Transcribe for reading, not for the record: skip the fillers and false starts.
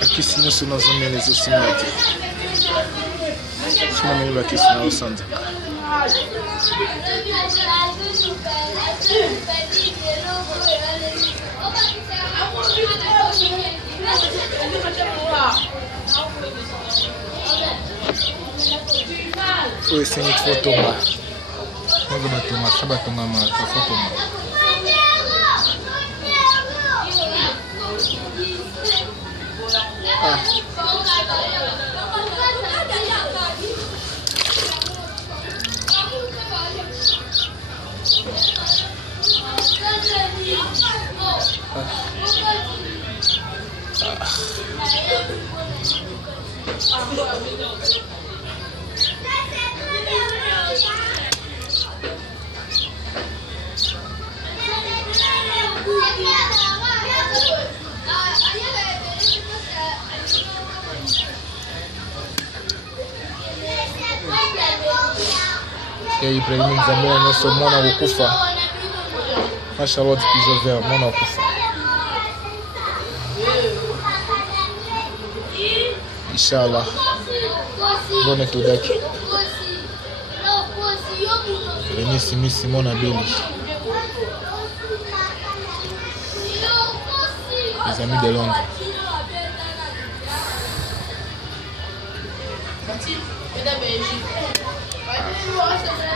Aqui sim eu sou nas homens assim aqui. Se não me aqui sim eu sou oi sem foto lá. Vamos tomar, sabe tomar uma foto lá. E aí, para mim, também eu sou mwana kukufa. Masha Allah tukizoea mwana kukufa. Inshallah. Bonne tudaki. Misi mwana beli. Les amis de Londres. Belgique.